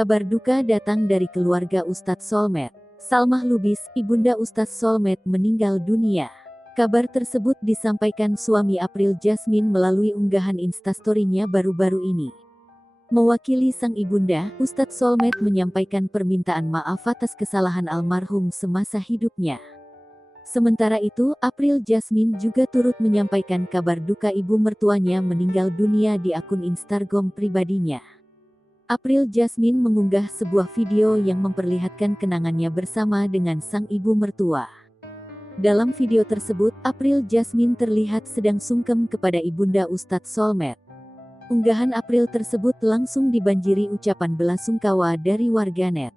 Kabar duka datang dari keluarga Ustadz Solmed. Salmah Lubis, ibunda Ustadz Solmed, meninggal dunia. Kabar tersebut disampaikan suami April Jasmine melalui unggahan instastory-nya baru-baru ini. Mewakili sang ibunda, Ustadz Solmed menyampaikan permintaan maaf atas kesalahan almarhum semasa hidupnya. Sementara itu, April Jasmine juga turut menyampaikan kabar duka ibu mertuanya meninggal dunia di akun Instagram pribadinya. April Jasmine mengunggah sebuah video yang memperlihatkan kenangannya bersama dengan sang ibu mertua. Dalam video tersebut, April Jasmine terlihat sedang sungkem kepada ibunda Ustadz Solmed. Unggahan April tersebut langsung dibanjiri ucapan belasungkawa dari warganet.